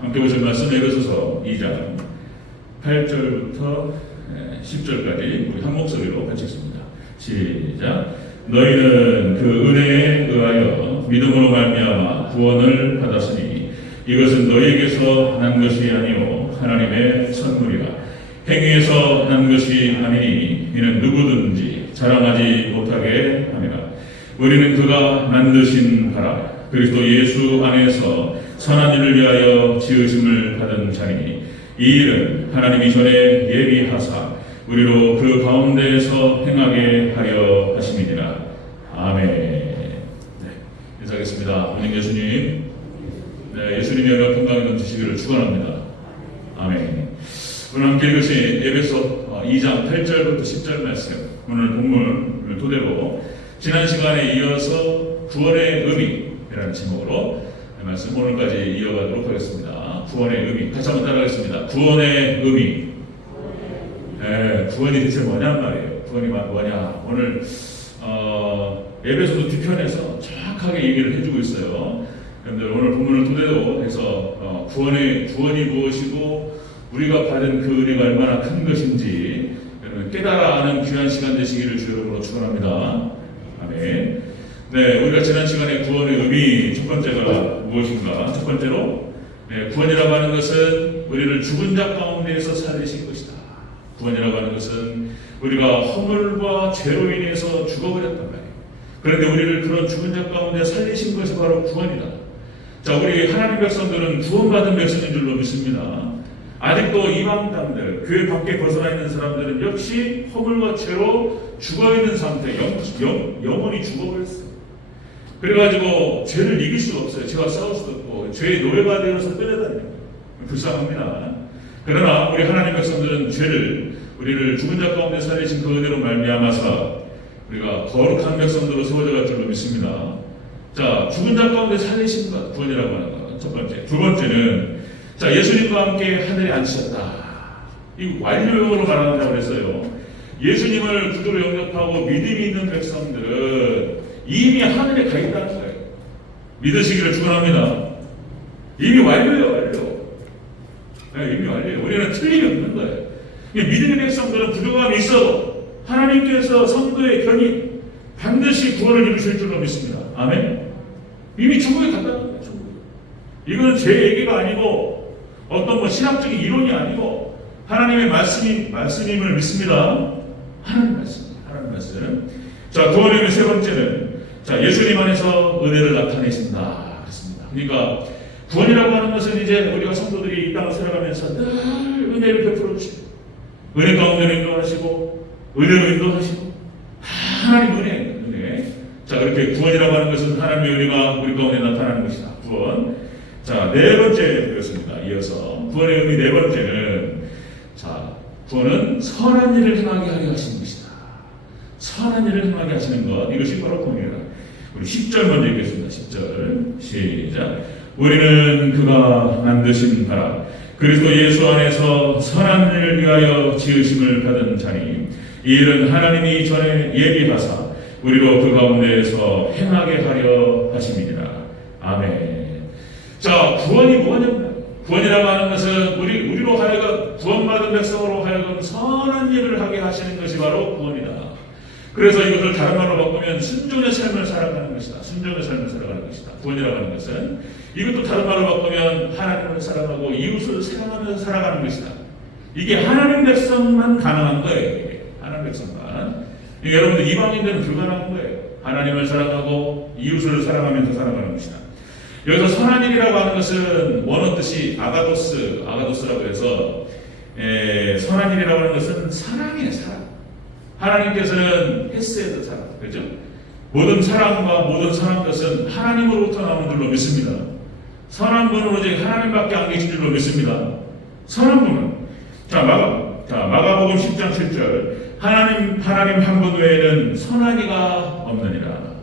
함께 보실 말씀 에베소서 2장 8절부터 10절까지 우리 한 목소리로 같이했습니다. 시작. 너희는 그 은혜에 의하여 믿음으로 말미암아 구원을 받았으니 이것은 너희에게서 난 것이 아니요 하나님의 선물이라. 행위에서 난 것이 아니니 이는 누구든지 자랑하지 못하게 함이라. 우리는 그가 만드신 바라 그리스도 예수 안에서 선한 일을 위하여 지으심을 받은 자니 이 일은 하나님이 전에 예비하사 우리로 그 가운데에서 행하게 하려 하심이니라. 아멘. 네, 인사하겠습니다. 오늘 예수님, 예수님의 은혜와 평강이 넘치시기를 축원합니다. 아멘. 오늘 함께 읽으신 에베소 2장 8절부터 10절 말씀, 오늘 본문을 토대로 지난 시간에 이어서 구원의 의미라는 제목으로 말씀 오늘까지 이어가도록 하겠습니다. 구원의 의미, 같이 한번 따라하겠습니다. 구원의 의미. 구원이 대체 뭐냔 말이에요. 구원이 뭐냐. 오늘 에베소서 뒤편에서 정확하게 얘기를 해주고 있어요. 여러분들 오늘 본문을 토대로 해서 구원이 무엇이고 우리가 받은 그 은혜가 얼마나 큰 것인지 여러분 깨달아 아는 귀한 시간 되시기를 주 여러분으로 축원합니다. 아멘. 네, 우리가 지난 시간에 구원의 의미 첫 번째가 무엇인가? 첫 번째로 구원이라고 하는 것은 우리를 죽은 자 가운데에서 살리신 것이다. 구원이라고 하는 것은 우리가 허물과 죄로 인해서 죽어버렸단 말이에요. 그런데 우리를 그런 죽은 자 가운데 살리신 것이 바로 구원이다. 자, 우리 하나님 백성들은 구원받은 백성인 줄로 믿습니다. 아직도 이방 땅들, 교회 밖에 벗어나 있는 사람들은 역시 허물과 죄로 죽어있는 상태, 영원히 죽어버렸어요. 그래가지고 죄를 이길 수가 없어요. 죄와 싸울 수도 없고 죄의 노예가 되어서 끌려다니는 거예요. 불쌍합니다. 그러나 우리 하나님 백성들은 우리를 죽은 자 가운데 살리신 그 은혜로 말미암아서 우리가 거룩한 백성들로 세워져 갈 줄로 믿습니다. 자, 죽은 자 가운데 살리신 것, 구원이라고 하는 것, 첫 번째. 두 번째는 자, 예수님과 함께 하늘에 앉으셨다. 이 완료형으로 말한다고 했어요. 예수님을 구주로 영접하고 믿음이 있는 백성들은 이미 하늘에 가 있다는 거예요. 믿으시기를 축원합니다. 이미 완료예요, 완료. 네, 이미 완료예요. 우리는 틀림이 없는 거예요. 믿음의 백성들은 부족함이 있어도 하나님께서 성도의 견인 반드시 구원을 이루실 줄로 믿습니다. 아멘. 이미 천국에 갔다는 거예요. 천국에. 이거는 제 얘기가 아니고 어떤 신학적인 이론이 아니고 하나님의 말씀임을 믿습니다. 하나님 말씀. 자, 구원의 세 번째는 자, 예수님 안에서 은혜를 나타내신다 그랬습니다. 그러니까 구원이라고 하는 것은 이제 우리가 성도들이 이 땅을 살아가면서 늘 은혜를 베풀어 주시고 은혜 가운데로 인도하시고 은혜로 인도하시고 하나님 은혜. 자, 그렇게 구원이라고 하는 것은 하나님의 은혜가 우리 가운데 나타나는 것이다. 구원. 자, 네 번째 되었습니다. 이어서 구원의 의미 네 번째는 자, 구원은 선한 일을 행하게 하려 하시는 것이다. 선한 일을 행하게 하시는 것, 이것이 바로 구원이다. 우리 10절 먼저 읽겠습니다. 10절 시작. 우리는 그가 만드신 바라 그리스도 예수 안에서 선한 일을 위하여 지으심을 받은 자니 이 일은 하나님이 전에 예비하사 우리로 그 가운데에서 행하게 하려 하심이니라. 아멘. 자, 구원이 뭐냐면 구원이라고 하는 것은 우리로 하여금 구원받은 백성으로 하여금 선한 일을 하게 하시는 것이 바로 구원이다. 그래서 이것을 다른 말로 바꾸면 순종의 삶을 살아가는 것이다. 순종의 삶을 살아가는 것이다. 구원이라고 하는 것은 이것도 다른 말로 바꾸면 하나님을 사랑하고 이웃을 사랑하면서 살아가는 것이다. 이게 하나님 백성만 가능한 거예요. 이게 하나님 백성만. 여러분들 이방인들은 불가능한 거예요. 하나님을 사랑하고 이웃을 사랑하면서 살아가는 것이다. 여기서 선한 일이라고 하는 것은 원어 뜻이 아가도스라고 해서 선한 일이라고 하는 것은 사랑이에요. 사랑. 하나님께서는 헤세드 사랑, 그렇죠? 모든 사랑과 모든 선한 것은 하나님으로부터 나오는 줄로 믿습니다. 선한 분은 오직 하나님밖에 안 계신 줄로 믿습니다. 선한 분은 마가복음 10장 7절 하나님 한 분 외에는 선한 이가 없느니라.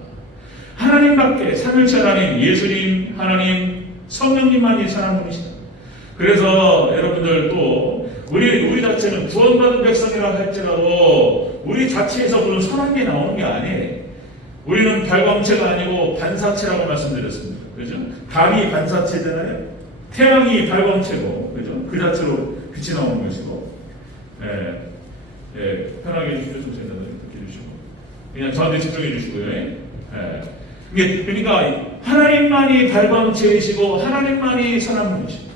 하나님밖에 삼일체 하나님, 예수님, 하나님, 성령님만이 선한 분이시다. 그래서 여러분들 또 우리 자체는 구원받은 백성이라 할지라도 우리 자체에서 무슨 선한 게 나오는 게 아니에요. 우리는 발광체가 아니고 반사체라고 말씀드렸습니다. 그죠? 달이 반사체잖아요. 태양이 발광체고, 그죠? 그 자체로 빛이 나오는 것이고, 편하게 해주시죠. 이렇게 해주시고, 그냥 저한테 집중해 주시고요. 이게 그러니까 하나님만이 발광체이시고 하나님만이 선한 분이시고,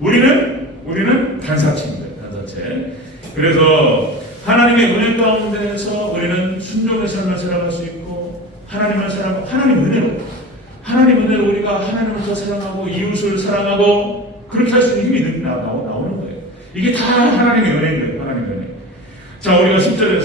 우리는 단사체입니다. 단사체. 그래서 하나님의 은혜 가운데서 우리는 순종의 삶을 살아갈 수 있고, 하나님 은혜로 우리가 하나님을 더 사랑하고 이웃을 사랑하고 그렇게 할 수 있는 힘이 나오는 거예요. 이게 다 하나님의 은혜인 거예요. 하나님의 은혜. 자, 우리가 10절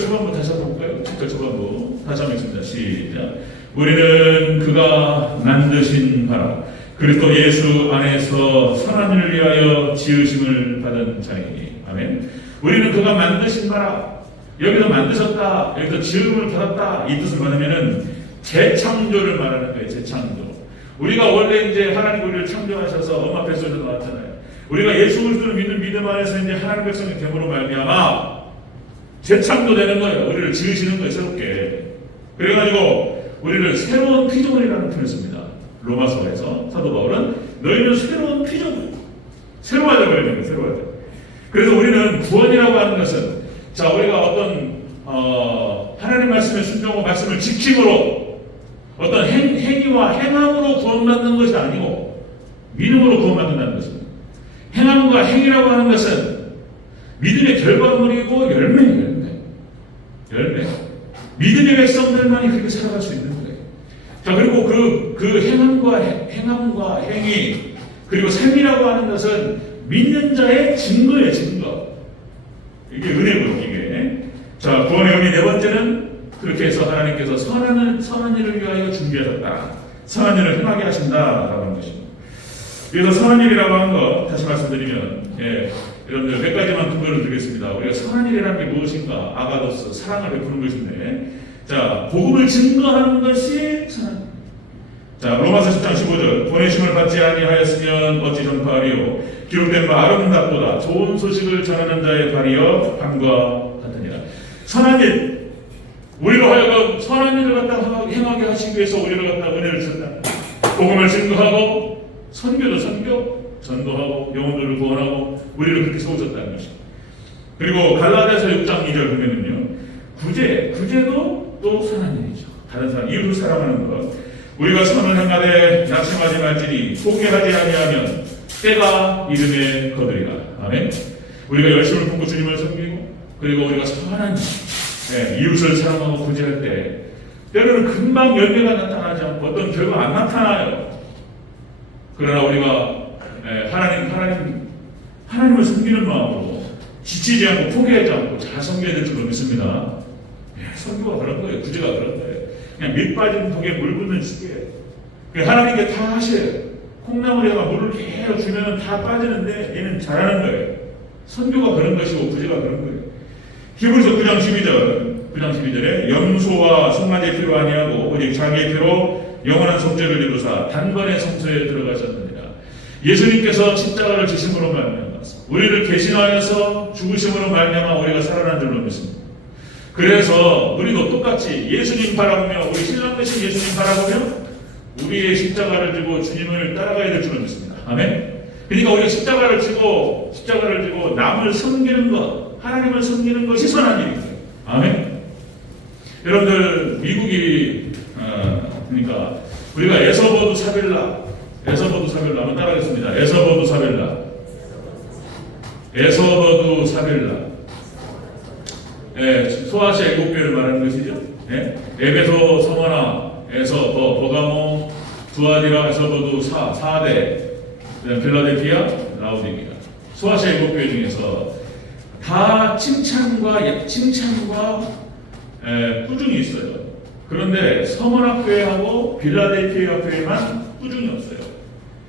초반부 다시 한번 볼까요? 10절 초반부 다시 한번 읽습니다. 시작. 우리는 그가 만드신 바라 그리스도 예수 안에서 선한 일을 위하여 지으심을 받은 자이니. 아멘. 우리는 그가 만드신 바라, 여기서 만드셨다, 여기서 지음을 받았다, 이 뜻을 받으면은 재창조를 말하는 거예요. 재창조. 우리가 원래 이제 하나님 우리를 창조하셔서 엄마 뱃속에서 나왔잖아요. 우리가 예수 그리스도를 믿는 믿음 안에서 이제 하나님 백성이 됨으로 말미암아 재창조되는 거예요. 우리를 지으시는 거예요. 새롭게. 그래가지고 우리를 새로운 피조물이라는 표현을 씁니다. 로마서에서 사도 바울은 너희는 새로운 피조물, 새로워져야 되는 거예요. 새로워져. 그래서 우리는 구원이라고 하는 것은, 자, 우리가 어떤 하나님 말씀에 순종하고 말씀을 지킴으로 어떤 행위와 행함으로 구원받는 것이 아니고 믿음으로 구원받는다는 것입니다. 행함과 행위라고 하는 것은 믿음의 결과물이고 열매. 믿음의 백성들만이 그렇게 살아갈 수 있는 거예요. 자, 그리고 그 행함과 행위 그리고 삶이라고 하는 것은 믿는 자의 증거예요. 증거. 이게 은혜고요. 이게. 자, 구원의 의미 네 번째는 그렇게 해서 하나님께서 선한 일을 위하여 준비하셨다. 선한 일을 행하게 하신다라고 하는 것입니다. 그래서 선한 일이라고 하는 것 다시 말씀드리면, 여러분들 몇 가지만 근거를 드리겠습니다. 우리가 선한 일이라는 게 무엇인가? 아가도스, 사랑을 베푸는 것인데, 자, 복음을 증거하는 것이 선한 일. 자, 로마서 10장 15절. 보내심을 받지 아니하였으면 어찌 전파하리요? 기록된 바 아름답도다. 좋은 소식을 전하는 자의 발이여 함과 같으니라. 선한 일. 우리로 하여금 선한 일을 갖다 행하게 하시기 위해서 우리를 갖다 은혜를 주셨다. 복음을 증거하고 선교도 전도하고 영혼들을 구원하고 우리를 그렇게 세우셨다는 것입니다. 그리고 갈라디아서 6장 2절 보면은요, 구제도 또 선한 일이죠. 다른 사람, 이웃을 사랑하는 것. 우리가 선을 행하되 낙심하지 말지니 포기하지 아니하면 때가 이름에 거두리라. 아멘. 우리가 열심을 품고 주님을 섬기고, 그리고 우리가 선한 이웃을 사랑하고 구제할 때 때로는 금방 열매가 나타나지 않고 어떤 결과가 안 나타나요. 그러나 우리가 하나님을 섬기는 마음으로 지치지 않고 포기하지 않고 잘 섬겨야 될 줄로 믿습니다. 선교가 그런 거예요. 구제가 그런 거예요. 그냥 밑 빠진 독에 물 붓는 시기예요. 하나님께 다 하셔요. 콩나물에다가 물을 계속 주면 다 빠지는데 얘는 잘하는 거예요. 선교가 그런 것이고 구제가 그런 거예요. 히브리서 9장 12절에 염소와 송아지의 피로 아니하고 오직 자기의 피로 영원한 속죄를 이루사 단번에 성소에 들어가셨느니라. 예수님께서 십자가를 지심으로 말미암아 우리를 대신하여서 죽으심으로 말미암아 우리가 살아난 줄로 믿습니다. 그래서 우리도 똑같이 예수님 바라보며, 우리 신랑 되신 예수님 바라보며 우리의 십자가를 지고 주님을 따라가야 될 줄로 믿습니다. 아멘. 그러니까 우리가 십자가를 지고 남을 섬기는 것, 하나님을 섬기는 것이 선한 일이에요. 아멘. 여러분들 미국이 그러니까 우리가 에서버두 사빌라 한번 따라하겠습니다. 에서버두 사빌라. 소아시아 7교회를 말하는 것이죠. 에베소, 서머나에서 버가모, 두아디라, 에서버두, 사대, 필라델피아, 라우디게아. 소아시아 7교회 중에서 다 칭찬과 꾸중이 있어요. 그런데 서머나 교회하고 빌라델피아 교회만 꾸중이 없어요.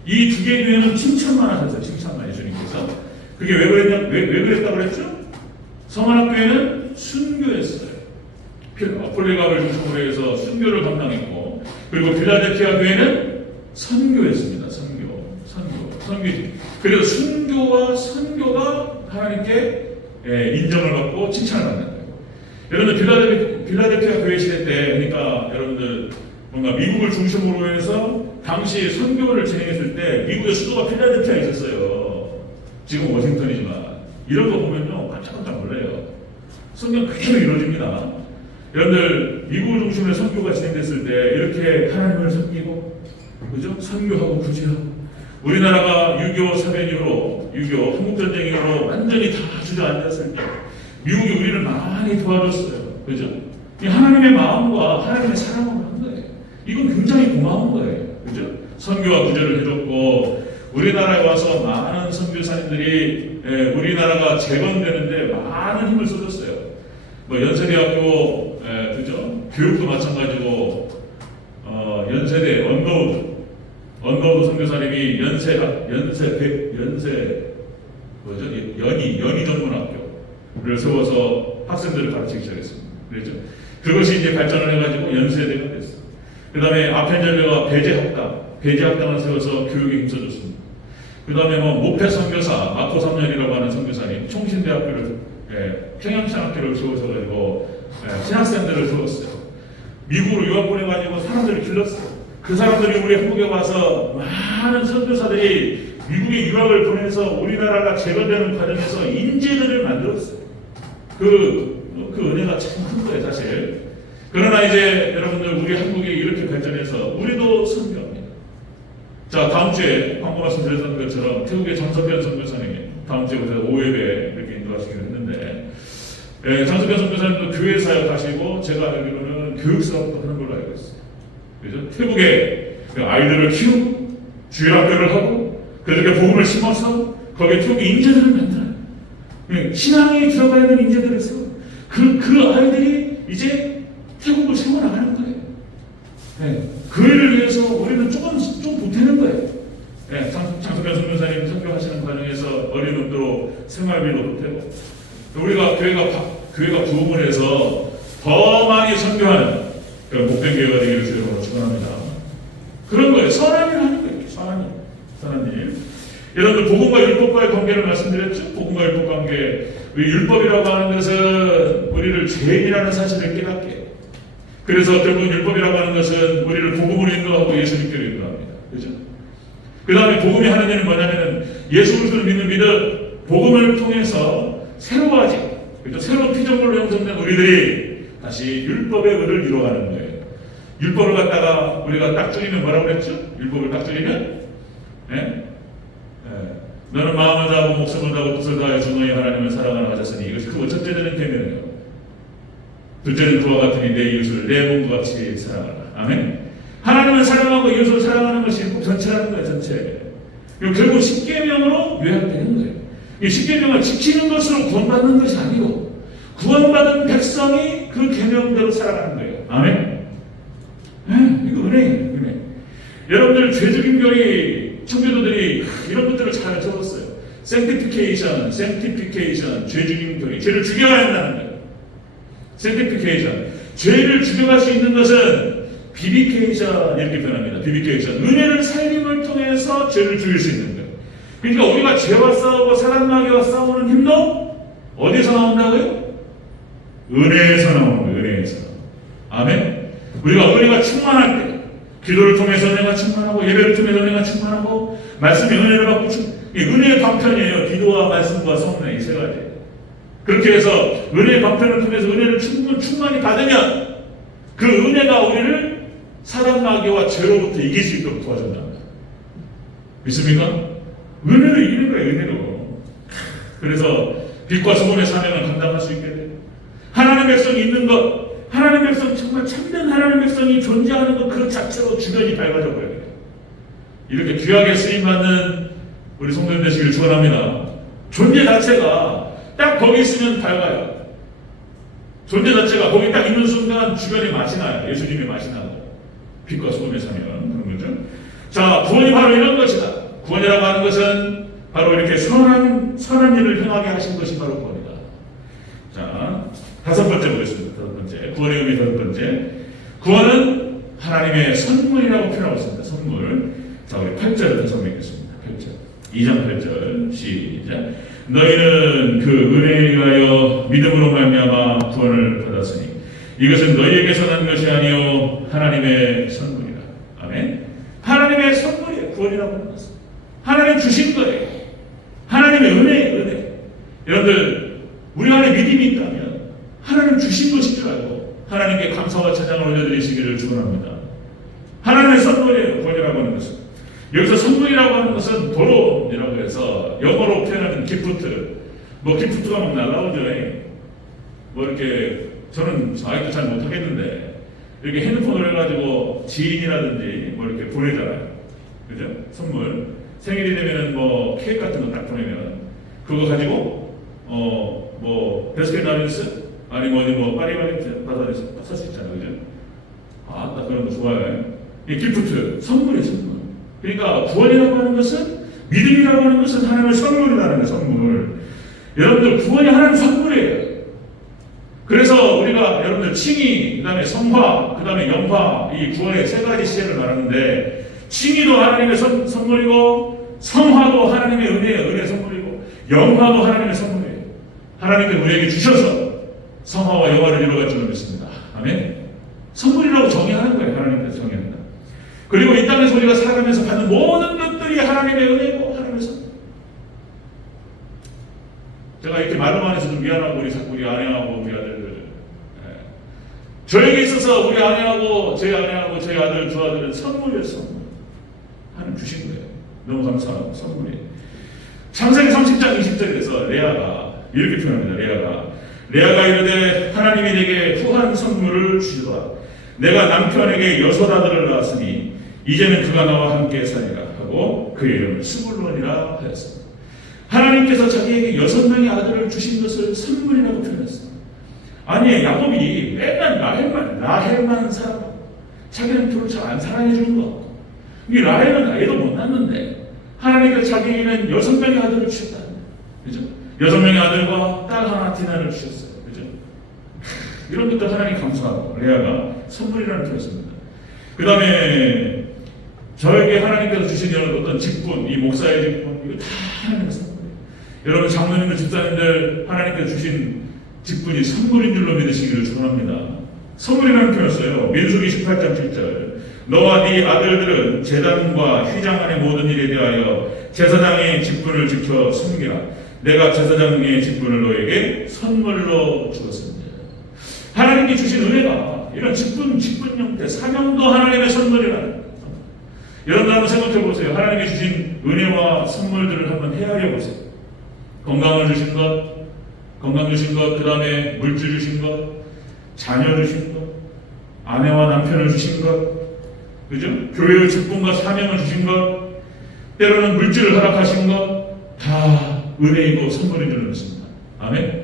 이 두 개의 교회는 칭찬만 하셨어요. 칭찬만 예수님께서. 그게 왜 그랬다고 그랬죠? 서머나 교회는 순교했어요. 폴리갑을 중심으로 해서 순교를 감당했고, 그리고 필라델피아 교회는 선교했습니다. 선교지. 그래서 순교와 선교가 하나님께 인정을 받고 칭찬을 받는 거예요. 여러분들 필라델피아 교회 시대 때, 그러니까 여러분들 뭔가 미국을 중심으로 해서 당시 선교를 진행했을 때 미국의 수도가 필라델피아에 있었어요. 지금 워싱턴이지만 이런 거 보면요 깜짝깜짝 놀라요. 성경 그대로 이루어집니다. 여러분들 미국 중심의 선교가 진행됐을 때 이렇게 하나님을 섬기고 그죠? 선교하고 구제하고 우리나라가 6.25 사변 이후로 6.25 한국전쟁 이후로 완전히 다 주저앉았을 때 미국이 우리를 많이 도와줬어요. 그죠? 이 하나님의 마음과 하나님의 사랑으로 한 거예요. 이건 굉장히 고마운 거예요. 그죠? 선교와 구제를 해줬고 우리나라에 와서 많은 선교사님들이 우리나라가 재건되는데 많은 힘을 쏟았어요. 뭐 연세대학교 그죠? 교육도 마찬가지고 연세대 언더우드 선교사님이 연세 뭐죠? 연희 전문학교를 세워서 학생들을 가르치기 시작했습니다. 그렇죠? 그것이 이제 발전을 해가지고 연세대가 됐어요. 그 다음에 아펜젤레가 배제학당을 세워서 교육에 힘써줬습니다. 그 다음에 뭐 모패 선교사 마코 3년이라고 하는 선교사님 총신대학교를 평양신학교를 세워서가지고 신학생들을 세웠어요. 미국으로 유학 보내가지고 사람들을 길렀어요. 그 사람들이 우리 한국에 와서 많은 선교사들이 미국에 유학을 보내서 우리나라가 재건되는 과정에서 인재들을 만들었어요. 그 은혜가 참 큰 거예요, 사실. 그러나 이제 여러분들 우리 한국이 이렇게 발전해서 우리도 선교합니다. 자, 다음 주에 광고 말씀드렸던 것처럼 태국의 장석현 선교사님이 다음 주에 오예배 이렇게 인도하시기로 했는데 장석현 선교사님도 교회 사역 하시고 제가 알기로는 교육 사업도 하는 걸로 알고 있어요. 그죠? 태국에 아이들을 키우고 주일학교를 하고 그렇게 복음을 심어서 거기에 태국의 인재들을 만들어요. 신앙이 들어가 있는 인재들을 세워. 그 아이들이 이제 태국을 세워나가는 거예요. 그 일을 위해서 우리는 좀 보태는 거예요. 장석현 선교사님 선교하시는 과정에서 어린 놈들로 생활비도 보태고 우리가 교회가 부흥을 해서 더 많이 선교하는 그런 복된 교회가 되기를 주님으로 축원합니다. 그런 거예요. 선한 일 하는 거예요. 선한 일. 여러분들 복음과 율법과의 관계를 말씀드렸죠. 복음과 율법 관계. 율법이라고 하는 것은 우리를 죄인이라는 사실을 깨닫게 해요. 그래서 결국 율법이라고 하는 것은 우리를 복음으로 인도하고 예수님께로 인도합니다. 그렇죠? 그 다음에 복음이 하는 일은 뭐냐면은 예수 그리스도를 믿는 믿음, 복음을 통해서 새로워지고 그렇죠? 새로운 피조물로 형성된 우리들이 다시 율법의 의를 이루어가는 거예요. 율법을 갖다가 우리가 딱 줄이면 뭐라고 그랬죠? 율법을 딱 줄이면 너는 마음을 다하고 목숨을 다하고 뜻을 다하여 주 너희 하나님을 사랑하라 하셨으니 이것이 그 첫째는 계명이에요. 둘째는 그와 같으니 내 이웃을 내 몸과 같이 사랑하라. 아멘. 하나님을 사랑하고 이웃을 사랑하는 것이 율법 전체라는 거예요. 전체. 결국 십계명으로 요약되는 거예요. 이 십계명을 지키는 것으로 구원받는 것이 아니고 구원받은 백성이 그 계명대로 살아가는 거예요. 아멘. 이거 은혜예요. 은혜. 여러분들 죄죽임교리 청교도들이 이런 것들을 잘 적었어요. sanctification, 죄죽임교리. 죄를 죽여야 한다는 거예요. sanctification. 죄를 죽여갈 수 있는 것은 비비케이션 이렇게 표현합니다. 비비케이션. 은혜를 살림을 통해서 죄를 죽일 수 있는 거예요. 그러니까 우리가 죄와 싸우고 사단마귀와 싸우는 힘도 어디서 나온다고요? 은혜에서 나오는 거예요. 은혜에서. 아멘. 우리가 은혜가 충만할 때 기도를 통해서 은혜가 충만하고 예배를 통해서 은혜가 충만하고 말씀의 은혜를 받고 은혜의 방편이에요. 기도와 말씀과 성령 이 세 가지. 그렇게 해서 은혜의 방편을 통해서 은혜를 충만히 받으면 그 은혜가 우리를 사단마귀와 죄로부터 이길 수 있도록 도와준답니다. 믿습니까? 은혜로 이기는 거예요. 은혜로. 그래서 빛과 소금의 사명을 감당할 수 있게 돼요. 하나님의 백성이 있는 것, 하나님의 백성 정말 참된 하나님의 백성이 존재하는 것 그 자체로 주변이 밝아져 버려요. 이렇게 귀하게 쓰임받는 우리 성도님 되시기를 축원합니다. 존재 자체가 딱 거기 있으면 밝아요. 존재 자체가 거기 딱 있는 순간 주변에 맛이 나요. 예수님의 맛이 나고 빛과 소금의 사명 그런 거죠. 자, 구원이 바로 이런 것이다. 구원이라고 하는 것은 바로 이렇게 선한 일을 행하게 하신 것이 바로 구원이다. 자, 다섯 번째 보겠습니다. 다섯 번째. 구원의 의미 다섯 번째. 구원은 하나님의 선물이라고 표현하고 있습니다. 선물. 자, 우리 8절을 다시 한번 읽겠습니다. 8절. 2장 8절. 시작. 너희는 그 은혜에 의하여 믿음으로 말미암아 구원을 받았으니 이것은 너희에게서 난 것이 아니요 하나님의 선물이라. 아멘. 하나님의 구원이라고 하는 것은 하나님 주신 거예요. 하나님의 은혜. 여러분들 우리 안에 믿음이 있다면 하나님 주신 것인 줄 알고 하나님께 감사와 찬양을 올려드리시기를 축원합니다. 하나님의 선물이에요. 구원이라고 하는 것은. 여기서 선물이라고 하는 것은 도론이라고 해서 영어로 표현하는 기프트. 뭐 기프트가 막 날라오죠. 뭐 이렇게 저는 아직도 잘 못하겠는데 이렇게 핸드폰을 해가지고 지인이라든지 뭐 이렇게 보내잖아요. 그죠? 선물. 생일이 되면은 뭐 케이크 같은 거 딱 보내면 그거 가지고 뭐 베스킨라빈스 아니면 어디 뭐 파리바게뜨 가서 살 수 있잖아요. 그죠? 아, 나 그런 거 좋아해. 이 기프트, 선물이에요, 선물. 그러니까 구원이라고 하는 것은 믿음이라고 하는 것은 하나님의 선물이라는 거예요, 선물. 여러분들 구원이 하나님의 선물이에요. 그래서 우리가 여러분들 칭의, 그 다음에 성화, 그 다음에 영화 이 구원의 세 가지 시제를 말하는데 칭의도 하나님의 선물이고 성화도 하나님의 은혜의 선물이고 영화도 하나님의 선물이에요. 하나님께 우리에게 주셔서 성화와 영화를 이루어갈 줄로 믿습니다. 아멘. 선물이라고 정의하는 거예요. 하나님께서 정의한다. 그리고 이 땅에서 우리가 살아가면서 받는 모든 것들이 하나님의 은혜고 하나님의 선물. 제가 이렇게 말로만 해서 좀 미안하고 우리 아내하고 우리 아들들 저에게 있어서 우리 아내하고 저희 아들 두 아들은 선물이에요. 선물. 하나님 주신 거예요. 너무 감사하고 선물이에요. 창세기 30장 20절에서 레아가 이렇게 표현합니다. 레아가 이르되 하나님이 내게 후한 선물을 주시더라. 내가 남편에게 6 아들을 낳았으니 이제는 그가 나와 함께 사니라 하고 그의 이름을 스불론이라 하였습니다. 하나님께서 자기에게 6명의 아들을 주신 것을 선물이라고 표현했습니다. 아니 야곱이 맨날 라헬만 사랑하고 자기는 별로 잘 안 사랑해 주는 것 같고 이 라헬은 애도 못 낳는데 하나님께서 자기에게는 6명의 아들을 주셨다. 그죠? 6명의 아들과 딸 하나 디나를 주셨어요. 그죠? 이런 것들 하나님 감사하고 레아가 선물이라는 표현입니다. 그 다음에 저에게 하나님께서 주신 어떤 직분, 이 목사의 직분, 이거 다 하나님의 선물이에요. 여러분 장로님들, 집사님들 하나님께서 주신 직분이 선물인 줄로 믿으시기를 축원합니다. 선물이라는 표현을 써요. 민수기 18장 7절. 너와 네 아들들은 제단과 휘장 안의 모든 일에 대하여 제사장의 직분을 지켜 섬기라. 내가 제사장의 직분을 너에게 선물로 주었습니다. 하나님께 주신 은혜가 이런 직분 형태, 사명도 하나님의 선물이라는 거예요. 여러분 한번 생각해 보세요. 하나님께 주신 은혜와 선물들을 한번 헤아려 보세요. 건강을 주신 것, 그 다음에 물질 주신 것, 자녀 주신 것, 아내와 남편을 주신 것, 그죠? 교회의 직분과 사명을 주신 것, 때로는 물질을 허락하신 것, 다 은혜이고 선물인 줄 믿습니다. 아멘.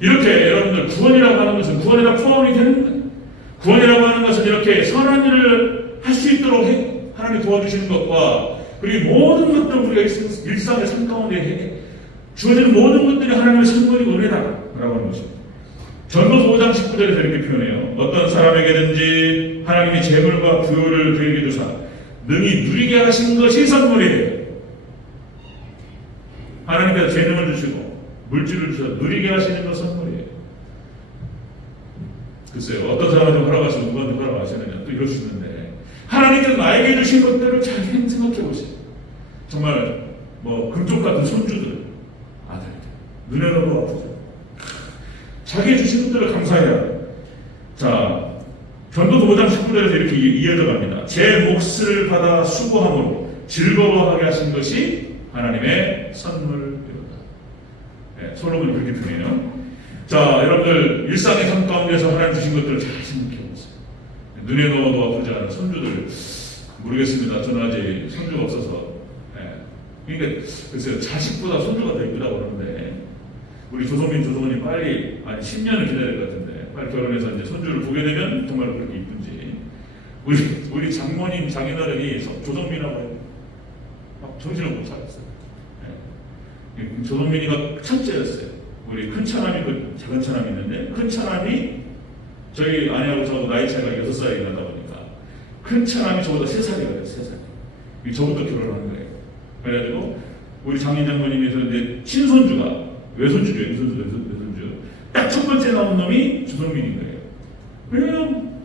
이렇게 여러분들 구원이라고 하는 것은 구원에다 포함이 되는 거예요. 구원이라고 하는 것은 이렇게 선한 일을 할 수 있도록 하나님이 도와주시는 것과 그리고 모든 것들 우리가 일상의 삶 가운데 주어지는 모든 것들이 하나님의 선물이고 은혜다라고 하는 것입니다. 전도서 5장 19절에서 이렇게 표현해요. 어떤 사람에게든지 하나님이 재물과 부요를 그에게 주사 능히 누리게 하신 것이 선물이에요. 하나님께서 재능을 주시고 물질을 주셔서 누리게 하시는 것 선물이에요. 글쎄요, 어떤 사람한테 허락하시고 누구한테 허락하시느냐 또 이럴 수 있는데 하나님께서 나에게 주신 것들을 잘 생각해 보세요. 정말 뭐 금쪽 같은 손주들, 아들들 눈에 너무 아프죠. 자기의 주신 것들을 감사해야 돼요. 자, 전도서 5장 19절에서 이렇게 이어져 갑니다. 제 몫을 받아 수고함으로 즐거워하게 하신 것이 하나님의 선물이로다. 네, 솔로몬이 그렇게 표현해요. 자, 여러분들 일상의 삶 가운데서 하나님 주신 것들을 잘 생각해 보세요. 눈에 넣어도 아프지 않은 손주들 모르겠습니다. 저는 아직 손주가 없어서. 네. 그러니까 글쎄요, 자식보다 손주가 더 이쁘다고 그러는데 우리 조성민 빨리 10년을 기다려야 될 것 같은데 빨리 결혼해서 이제 손주를 보게 되면 정말 그렇게 이쁜지. 우리 장모님 장인어른이 조성민하고 막 정신을 못 차렸어요. 네. 조성민이가 첫째였어요. 우리 큰 차남이 작은 차남이 있는데 큰 차남이 저희 아내하고 저하고 나이 차이가 6살이 나다 보니까 큰 차남이 저보다 3살이거든요. 3살. 저부터 결혼한 거예요. 그래가지고 우리 장인장모님에서 이제 친손주가 외손주죠. 딱 첫 번째 나온 놈이 조성민인 거예요. 왜냐면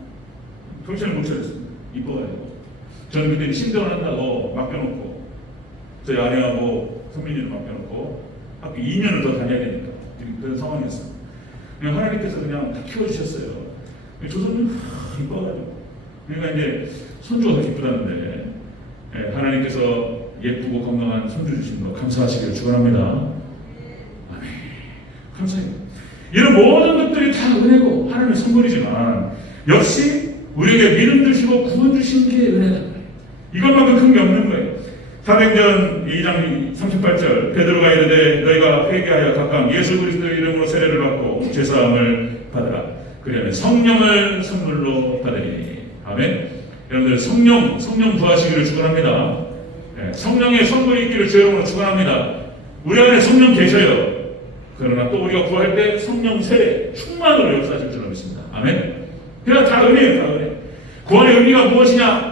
정신을 못 차렸습니다. 이뻐가지고 저는 그때 신병을 한다고 맡겨놓고 저희 아내하고 성민이를 맡겨놓고 학교 2년을 더 다녀야 되니까 지금 그런 상황이었어요. 그냥 하나님께서 그냥 다 키워주셨어요. 조선은 이뻐가지고. 그러니까 이제 손주가 더 기쁘다는데 하나님께서 예쁘고 건강한 손주 주신 거 감사하시기를 축원합니다. 아멘. 감사해요. 이런 모든 것들이 다 은혜고 하나님의 선물이지만 역시 우리에게 믿음 주시고 구원 주신 게 은혜다. 이것만큼 큰 게 없는 거예요. 사도행전 2장 38절 베드로가 이르되 너희가 회개하여 각각 예수 그리스도의 이름으로 세례를 받고 죄사함을 받으라. 그러면 성령을 선물로 받으리니. 아멘. 여러분들 성령 부하시기를 축원합니다. 성령의 선물이 있기를 주의 이름으로 축원합니다. 우리 안에 성령 계셔요. 그러나 또 우리가 구할 때 성령 세례 충만으로 역사하실 줄 믿습니다. 아멘. 그냥 다 은혜예요. 다 은혜. 구원의 의미가 무엇이냐?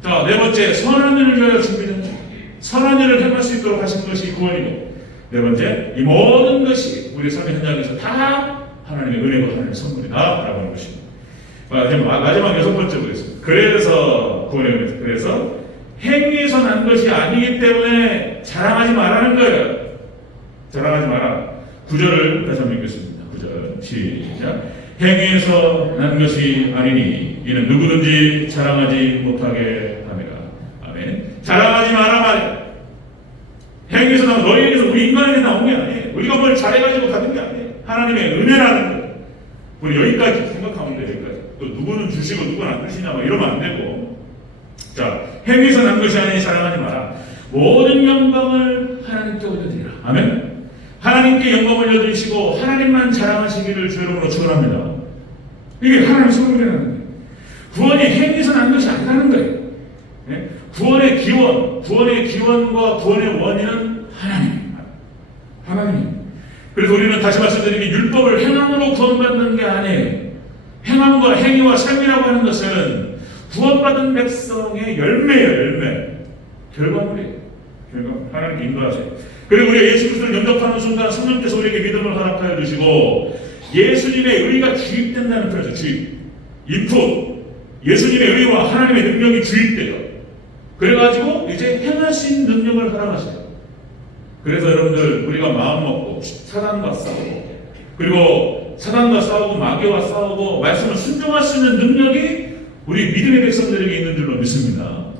자, 네 번째, 선한 일을 위하여 준비된 줄. 선한 일을 행할 수 있도록 하신 것이 구원이고, 네 번째, 이 모든 것이 우리 삶의 현장에서 다 하나님의 은혜고 하나님의 선물이다 라고 하는 것입니다. 마지막 여섯 번째 보겠습니다. 그래서 구원의 의미, 그래서 행위에서 난 것이 아니기 때문에 자랑하지 말라는 거예요. 자랑하지 마라. 9절을 다시 한번 읽겠습니다. 9절 시작. 행위에서 난 것이 아니니 이는 누구든지 자랑하지 못하게 합니다. 아멘. 자랑하지 마라 말이야. 행위에서 난 너희에게서 우리 인간에게 나온 게 아니에요. 우리가 뭘 잘해가지고 받은 게 아니에요. 하나님의 은혜라는 거예요. 우리 여기까지 생각하면 돼요. 여기까지. 또 누구는 주시고 누구는 안 주시냐 뭐 이러면 안 되고. 자, 행위에서 난 것이 아니니 자랑하지 마라. 모든 영광을 하나님께 올려드리라. 아멘. 하나님께 영광을 올려드리시고 하나님만 자랑하시기를 주의 이름으로 축원합니다. 이게 하나님의 선물이라는 거예요. 구원이 행위에서 난 것이 아니라는 거예요. 네? 구원의 기원과 구원의 원인은 하나님. 그래서 우리는 다시 말씀드리면 율법을 행함으로 구원받는 게 아니에요. 행함과 행위와 삶이라고 하는 것은 구원받은 백성의 열매예요. 결과물이에요. 하나님께 인도하세요. 그리고 우리가 예수 그리스도를 영접하는 순간 성령께서 우리에게 믿음을 허락하여 주시고 예수님의 의가 주입된다는 표현이죠. 주입. 인풋. 예수님의 의와 하나님의 능력이 주입돼요. 그래가지고 이제 행할 수 있는 능력을 허락하셔요. 그래서 여러분들 우리가 마음 먹고 사단과 싸우고 그리고 사단과 싸우고 마귀와 싸우고 말씀을 순종할 수 있는 능력이 우리 믿음의 백성들에게 있는 줄로 믿습니다.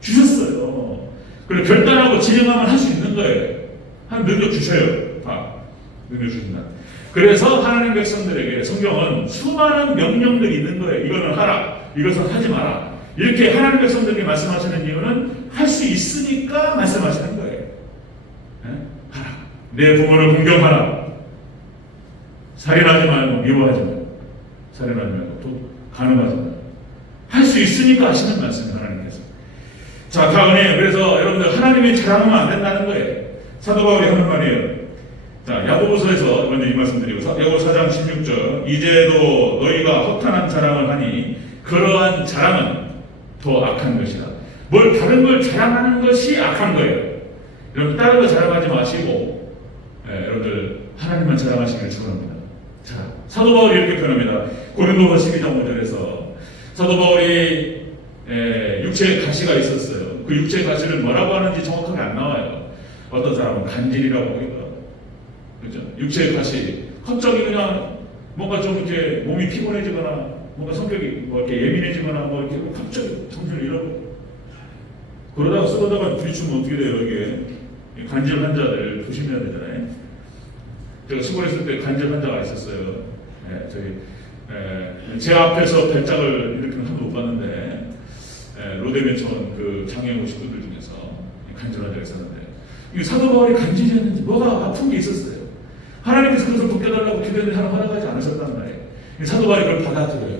주셨어요. 그리고 결단하고 진행하면 할 수 있는 거예요. 한 능력 주셔요. 능력 주신다. 그래서 하나님 백성들에게 성경은 수많은 명령들이 있는 거예요. 이거는 하라. 이것은 하지 마라. 이렇게 하나님 백성들에게 말씀하시는 이유는 할 수 있으니까 말씀하시는 거예요. 하라. 내 부모를 공경하라. 살인하지 말고 미워하지 말고 살인하지 말고 또 간음하지 말고 할 수 있으니까 하시는 말씀이에요. 하나님께서. 자, 다 은혜예요. 그래서 여러분들 하나님이 자랑하면 안 된다는 거예요. 사도 바울이 하는 말이에요. 자, 야고보서에서 먼저 이 말씀드리고 야고보 4장 16절 이제도 너희가 허탄한 자랑을 하니 그러한 자랑은 더 악한 것이다. 뭘 다른 걸 자랑하는 것이 악한 거예요. 여러분 다른 거 자랑하지 마시고 여러분들 하나님만 자랑하시기를 축원합니다. 자, 사도 바울이 이렇게 표현합니다. 고린도서 12장 5절에서 사도 바울이 육체의 가시가 있었어요. 그 육체의 가시를 뭐라고 하는지 정확하게 안 나와요. 어떤 사람은 간질이라고 하기도 하고, 그죠? 육체의 가시, 갑자기 그냥 뭔가 좀 이렇게 몸이 피곤해지거나, 뭔가 성격이 뭐 이렇게 예민해지거나, 뭐 이렇게 갑자기 정신을 잃어버려. 그러다가 부딪히면 어떻게 돼요? 이게 간질 환자들 조심해야 되잖아요. 제가 시골에 있을 때 간질 환자가 있었어요. 제 앞에서 발작을 일으키는 한 번도 못 봤는데, 로데메촌 그 장애인 식구들 중에서 간질 환자가 있었는데. 이 사도 바울이 간질이었는지 뭐가 아픈 게 있었어요. 하나님께서 그것을 벗겨달라고 기도했는데 하나님 허락하지 않으셨단 말이에요. 사도 바울이 그걸 받아들여요.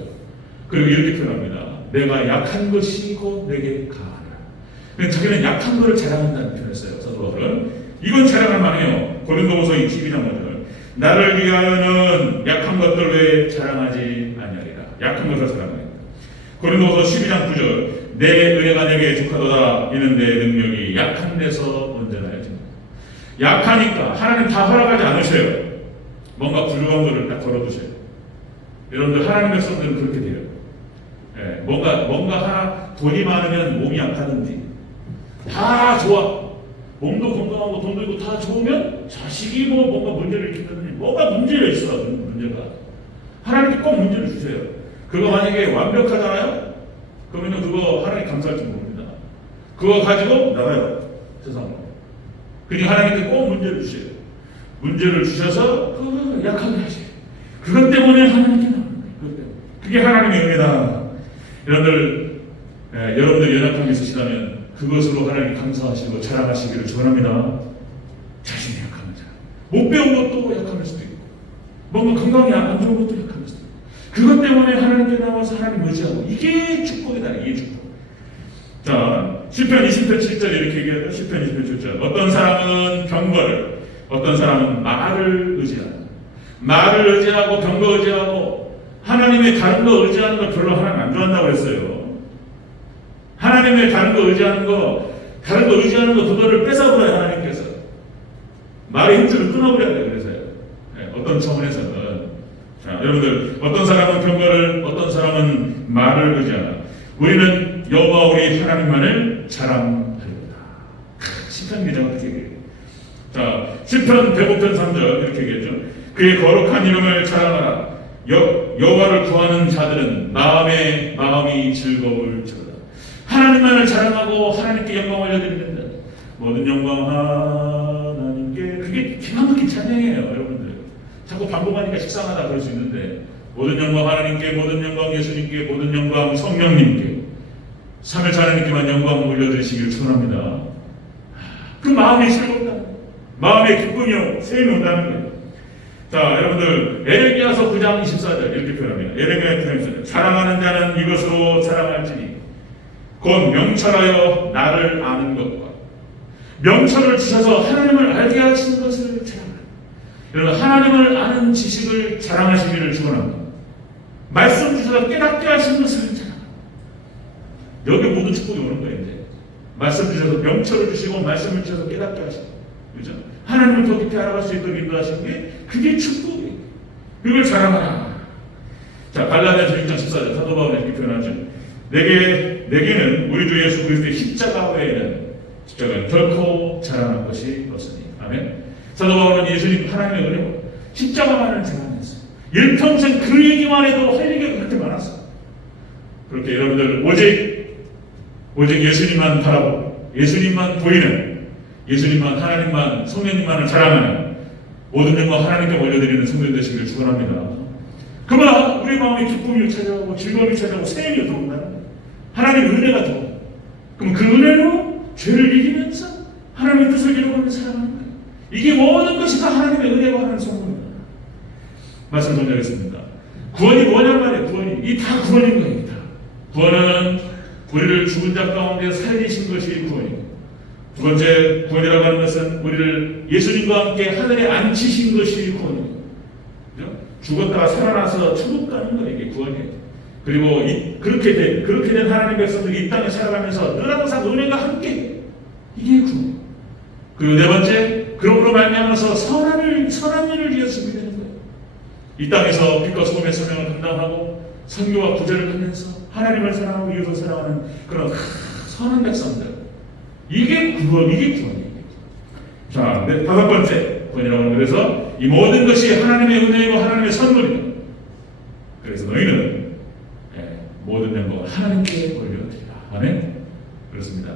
그리고 이렇게 표현합니다. 내가 약한 것이 곧 내게 강하다. 자기는 약한 것을 자랑한다는 표현했어요. 사도 바울은. 이건 자랑할 만해요. 고린도후서 12장 5절. 나를 위하여는 약한 것들 외에 자랑하지 아니하리라. 약한 것을 자랑하리라. 고린도후서 12장 9절. 내 은혜가 내게 족하도다. 이는 내 능력이 약한 데서 온전하여진다. 약하니까 하나님 다 허락하지 않으셔요. 뭔가 불교한 거를 딱 걸어두셔요. 여러분들 하나님 백성들은 그렇게 돼요. 뭔가 하나 돈이 많으면 몸이 약하든지 다 좋아. 몸도 건강하고 돈도 있고 다 좋으면 자식이 뭔가 문제를 일으키면 뭐가 문제가 있어. 문제가 하나님께 꼭 문제를 주세요. 그거 만약에 완벽하잖아요? 그러면 그거 하나님 감사할 줄 모릅니다. 그거 가지고 나가요. 세상으로. 그러니까 하나님께 꼭 문제를 주세요. 문제를 주셔서 그거 약하게 하세요. 그것 때문에 하나님께 나옵니다. 그게 하나님의 은혜다. 여러분들 연약한 게 있으시다면 그것으로 하나님 감사하시고 자랑하시기를 축원합니다. 자신이 약하면 못 배운 것도 약함일 수도 있고 뭔가 건강이 안 좋은 것도 약함일 수도 있고 그것 때문에 하나님께 나와서 하나님 의지하고 이게 축복이다. 이게 축복. 자, 시편 20편 7절 이렇게 얘기하죠. 시편 20편 7절. 어떤 사람은 병거를, 어떤 사람은 말을 의지한다. 말을 의지하고 병거 의지하고 하나님의 다른 거 의지하는 걸 별로 하나님 안 좋아한다고 했어요. 하나님의 다른 거 의지하는 거, 그거를 뺏어버려요. 하나님께서 말의 힘줄을 끊어버려야 돼요. 그래서요. 네, 어떤 차원에서는 자, 여러분들 어떤 사람은 병거를, 어떤 사람은 말을 의지하나. 우리는 여호와 우리 하나님만을 자랑하리로다. 시편 기자가 그렇게 얘기해요. 자, 시편 105편 3절 이렇게 얘기했죠. 그의 거룩한 이름을 자랑하라. 여호와를 구하는 자들은 마음이 즐거울지로다. 하나님만을 자랑하고 하나님께 영광 올려드립니다. 모든 영광 하나님께. 그게 기가 막힌 찬양이에요. 여러분들 자꾸 반복하니까 식상하다 그럴 수 있는데 모든 영광 하나님께, 모든 영광 예수님께, 모든 영광 성령님께, 삼위일체 하나님께만 영광 올려드리시기를 축원합니다. 그 마음이 즐겁다. 마음의 기쁨이요 샘이 온다는 거예요. 자, 여러분들 에레미야서 9장 24절 이렇게 표현합니다. 에레미야 9장 24절. 자랑하는 자는 이것으로 자랑할지니 곧 명철하여 나를 아는 것과 명철을 주셔서 하나님을 알게 하신 것을 자랑합니다. 여러분 하나님을 아는 지식을 자랑하시기를 축원합니다. 말씀 주셔서 깨닫게 하신 것을 자랑합니다. 여기 모든 축복이 오는 거예요. 이제 말씀 주셔서 명철을 주시고 말씀을 주셔서 깨닫게 하시고, 그죠? 하나님을 더 깊이 알아갈 수 있도록 인도하시는 게 그게 축복이에요. 그걸 자랑하라. 자, 갈라디아서 6장 14절 사도 바울이 이렇게 표현하죠. 내게는 우리 주 예수 그리스도의 십자가 외에는 십자가는 결코 자랑할 것이 없으니. 아멘. 사도 바울은 예수님 하나님의 은혜로 십자가만을 자랑했어요. 일평생 그 얘기만 해도 할 얘기가 그렇게 많았어요. 그렇게 여러분들 오직 예수님만 바라보고 예수님만 보이는, 예수님만 하나님만 성령님만을 자랑하는 모든 영광 하나님께 올려드리는 성도들 되시기를 축원합니다. 그만 우리 마음에 기쁨이 찾아오고 즐거움이 찾아오고 샘이 들어온다는 거예요. 하나님의 은혜가 들어온다. 그럼 그 은혜로 죄를 이기면서 하나님의 뜻을 이루어가며 살아가는 거예요. 이게 모든 것이 다 하나님의 은혜가 하는 성공입니다. 말씀 전하겠습니다. 구원이 뭐냔 말이에요. 구원이 이 다 구원인 거예요. 다. 구원은 우리를 죽은 자 가운데 살리신 것이 구원이고, 두 번째 구원이라고 하는 것은 우리를 예수님과 함께 하늘에 앉히신 것이 구원이에요. 죽었다가 살아나서 천국 가는 거예요. 이게 구원이에요. 그리고 그렇게 된 하나님의 백성들이 이 땅에 살아가면서 늘 항상 은혜가 함께, 이게 구원이에요. 그리고 네 번째, 그러므로 말미암아서 선한 일을 위해서 준비되는 거예요. 이 땅에서 빛과 소금의 소명을 감당하고 선교와 구제를 하면서 하나님을 사랑하고 이웃을 사랑하는 그런 선한 백성들, 이게 구원이에요. 자, 다섯 번째 구원이라고 하는, 그래서 이 모든 것이 하나님의 은혜이고 하나님의 선물이다. 그래서 너희는 모든 영광을 하나님께 올려드리라. 아멘. 그렇습니다.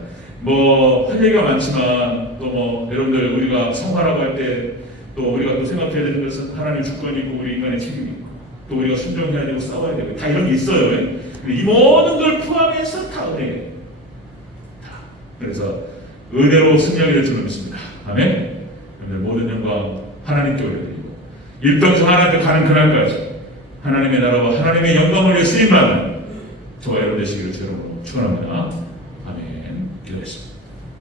할 얘기가 많지만 또 여러분들 우리가 성화라고 할 때 또 우리가 또 생각해야 되는 것은 하나님 주권이 있고 우리 인간의 책임이 있고 또 우리가 순종해야 되고 싸워야 되고 다 이런 게 있어요. 이 모든 걸 포함해서 다 은혜예요. 그래서 은혜로 승리하게 될 줄 믿습니다. 아멘. 모든 영광 하나님께 올려드리고 일평생 하나님께 가는 그날까지 하나님의 나라와 하나님의 영광을 위해 쓰임받는 저와 여러분 되시기를 주로 축원합니다. 아멘. 기도했습니다.